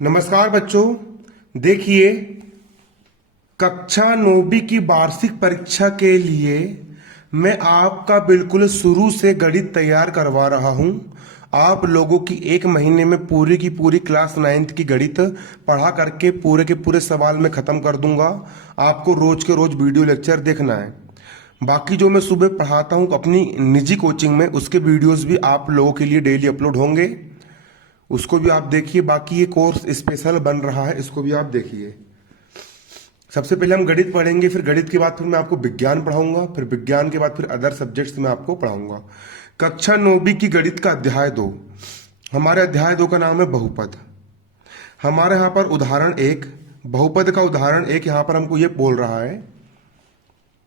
नमस्कार बच्चों। देखिए, कक्षा 9वीं की वार्षिक परीक्षा के लिए मैं आपका बिल्कुल शुरू से गणित तैयार करवा रहा हूं। आप लोगों की एक महीने में पूरी की पूरी क्लास 9th की गणित पढ़ा करके पूरे के पूरे सवाल में ख़त्म कर दूंगा। आपको रोज के रोज वीडियो लेक्चर देखना है। बाकी जो मैं सुबह पढ़ाता हूं अपनी निजी कोचिंग में, उसके वीडियोस भी आप लोगों के लिए डेली अपलोड होंगे, उसको भी आप देखिए। बाकी ये कोर्स स्पेशल बन रहा है, इसको भी आप देखिए। सबसे पहले हम गणित पढ़ेंगे, फिर गणित के बाद फिर मैं आपको विज्ञान पढ़ाऊंगा, फिर विज्ञान के बाद फिर अदर सब्जेक्ट्स में आपको पढ़ाऊंगा। कक्षा 9वीं की गणित का अध्याय 2। हमारे अध्याय 2 का नाम है बहुपद। हमारे यहाँ पर उदाहरण 1, बहुपद का उदाहरण 1 यहाँ पर हमको ये बोल रहा है।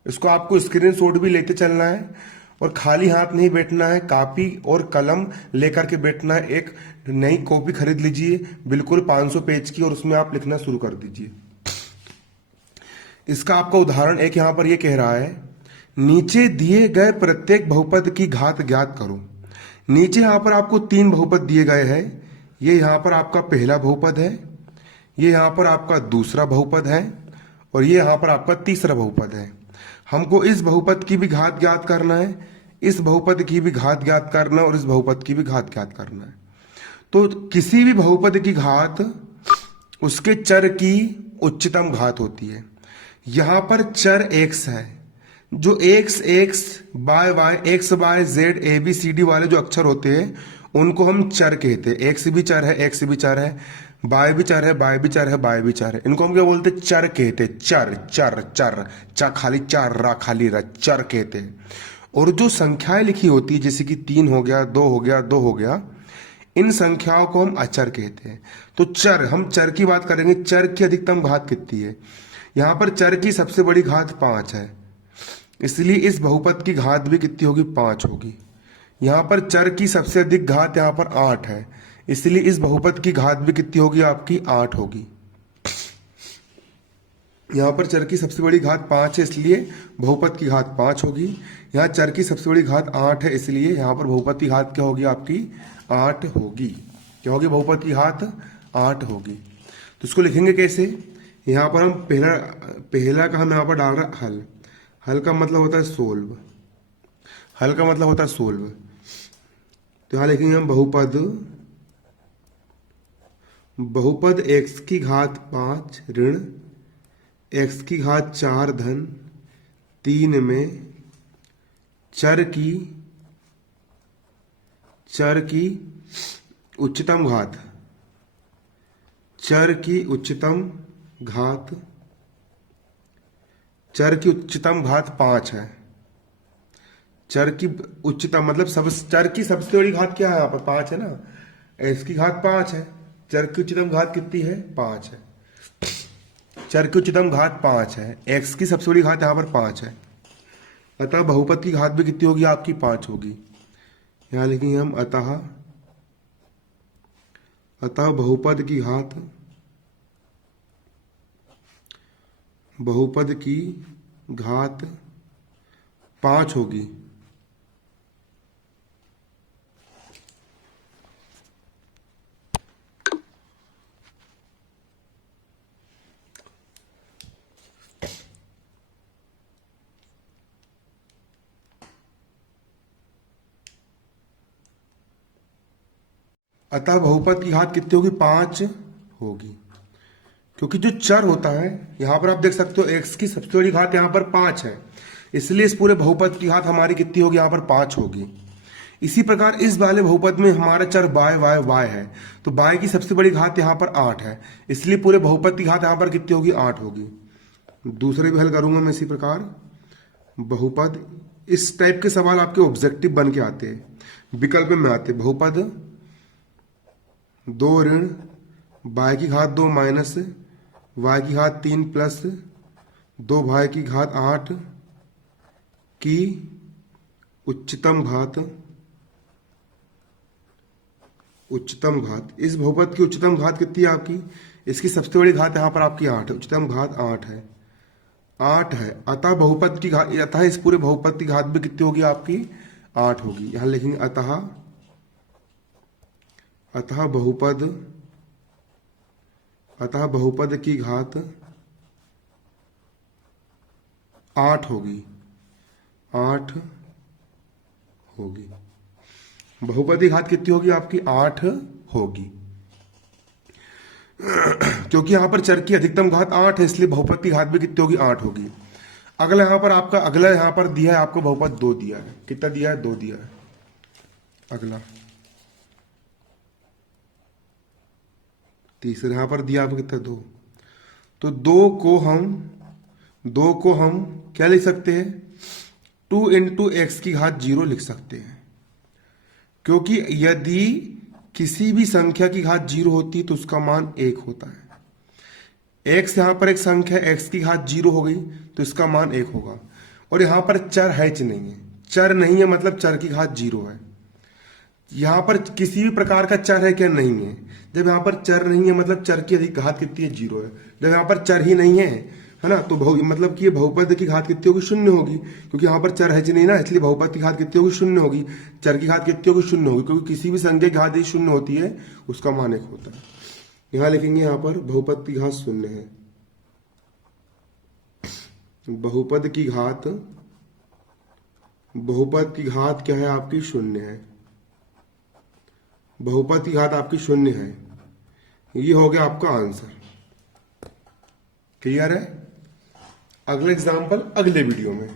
इसको आपको स्क्रीनशॉट भी लेते चलना है और खाली हाथ नहीं बैठना है, कॉपी और कलम लेकर के बैठना है। एक नई कॉपी खरीद लीजिए, बिल्कुल 500 पेज की, और उसमें आप लिखना शुरू कर दीजिए। इसका आपका उदाहरण 1 यहां पर ये कह रहा है, नीचे दिए गए प्रत्येक बहुपद की घात ज्ञात करो। नीचे यहां पर आपको 3 बहुपद दिए गए हैं। ये यहां पर आपका पहला बहुपद है, ये यहां पर आपका दूसरा बहुपद है, और ये यहां पर आपका तीसरा बहुपद है। हमको इस बहुपद की भी घात ज्ञात करना है, इस बहुपद की भी घात ज्ञात करना है, और इस बहुपद की भी घात ज्ञात करना है। तो किसी भी बहुपद की घात उसके चर की उच्चतम घात होती है। यहां पर चर x है, जो x y x y z a b c d वाले जो अक्षर होते हैं उनको हम चर कहते हैं। x भी चर है, x भी चर है, y भी चर है, y भी चर है, y भी चर है। इनको हम क्या बोलते हैं? चर कहते हैं। चर चर चर चा खाली चार रा खाली रा, चर कहते हैं। और जो संख्याएं लिखी होती है, जैसे कि 3 हो गया, 2 हो गया, 2 हो गया, इन संख्याओं को हम अचर कहते हैं। तो चर, हम चर की बात करेंगे। चर की अधिकतम घात कितनी है? यहां पर चर की सबसे बड़ी घात 5 है, इसलिए इस बहुपद की घात भी कितनी होगी? 5 होगी। यहां पर चर की सबसे अधिक घात यहां पर 8 है, इसलिए इस बहुपद की घात भी कितनी होगी? आपकी 8 होगी। यहां पर चर की सबसे बड़ी घात 5 है, इसलिए बहुपद की घात 5 होगी। यहाँ चर की सबसे बड़ी घात 8 है, इसलिए यहाँ पर बहुपद की घात क्या होगी? आपकी 8 होगी। क्या होगी? बहुपद की घात 8 होगी। तो इसको लिखेंगे कैसे? यहाँ पर हम पहला का हम यहाँ पर डाल रहे हैं हल। हल का मतलब होता है सोल्व। हल का मतलब होता है सोल्व। तो यहाँ लिखेंगे हम बहुपद x की घात 5 ऋण x की घात 4 धन 3 में चर की उच्चतम घात, चर की उच्चतम घात 5 है। चर की उच्चतम मतलब चर की सबसे बड़ी घात क्या है? यहाँ पर 5 है ना, x की घात 5 है। चर की उच्चतम घात कितनी है? 5 है। चर की उच्चतम घात 5 है, x की सबसे बड़ी घात यहाँ पर 5 है, अतः बहुपद की घात भी कितनी होगी? आपकी 5 होगी। यहाँ लिखेंगे हम अतः बहुपद की घात 5 होगी। अतः बहुपद की घात कितनी होगी? 5 होगी। क्योंकि जो चर होता है, यहां पर आप देख सकते हो x की सबसे बड़ी घात यहां पर 5 है, इसलिए इस पूरे बहुपद की घात हमारी कितनी होगी? यहां पर 5 होगी। इसी प्रकार इस वाले बहुपद में हमारा चर y है, तो y की सबसे बड़ी घात यहां पर 8 है, इसलिए पूरे बहुपद की घात यहां पर कितनी होगी? 8 होगी। दूसरे भी हल करूंगा मैं इसी प्रकार। बहुपद, इस टाइप के सवाल आपके ऑब्जेक्टिव बन के आते हैं, विकल्प में आते हैं। बहुपद 2 ऋण y की घात 2 माइनस y की घात 3 प्लस 2y की घात 8 की उच्चतम घात। इस बहुपद की उच्चतम घात कितनी है आपकी? इसकी सबसे बड़ी घात यहां पर आपकी 8 है, उच्चतम घात 8 है। अतः इस पूरे बहुपद की घात भी कितनी होगी? आपकी 8 होगी। यहां लिखेंगे अतः बहुपद अतः बहुपद की घात 8 होगी, 8 होगी। बहुपद की घात कितनी होगी आपकी? 8 होगी। क्योंकि यहां पर चर की अधिकतम घात 8 है, इसलिए बहुपद की घात भी कितनी होगी? 8 होगी। अगला यहां पर आपका, अगला यहां पर दिया है आपको बहुपद 2 दिया है। कितना दिया है? 2 दिया है। अगला तीसरा यहां पर दिया आपको कितना? 2। तो 2 को हम क्या लिख सकते हैं? 2 इंटू एक्स की घात 0 लिख सकते हैं। क्योंकि यदि किसी भी संख्या की घात 0 होती है तो उसका मान 1 होता है। एक्स यहां पर एक संख्या, एक्स की घात 0 हो गई तो इसका मान 1 होगा। और यहां पर चर है कि नहीं है? चर नहीं है, मतलब चर की घात 0 है। यहां पर किसी भी प्रकार का चर है क्या? नहीं है। जब यहां पर चर नहीं है मतलब चर की अधिक घात कितनी है? 0 है। जब यहां पर चर ही नहीं है ना, तो मतलब कि ये बहुपद की घात कितनी होगी? 0 होगी। क्योंकि यहां पर चर है जी नहीं ना, इसलिए बहुपद की घात कितनी होगी? 0 होगी। चर की घात कितनी होगी? 0 होगी। क्योंकि किसी भी संख्या की घात यदि 0 होती है उसका मान 1 होता है। यहां लिखेंगे, यहां पर बहुपद की घात 0 है। बहुपद की घात, बहुपद की घात क्या है आपकी? 0 है। बहुपद की घात आपकी 0 है। ये हो गया आपका आंसर। क्लियर है? अगले एग्जाम्पल अगले वीडियो में।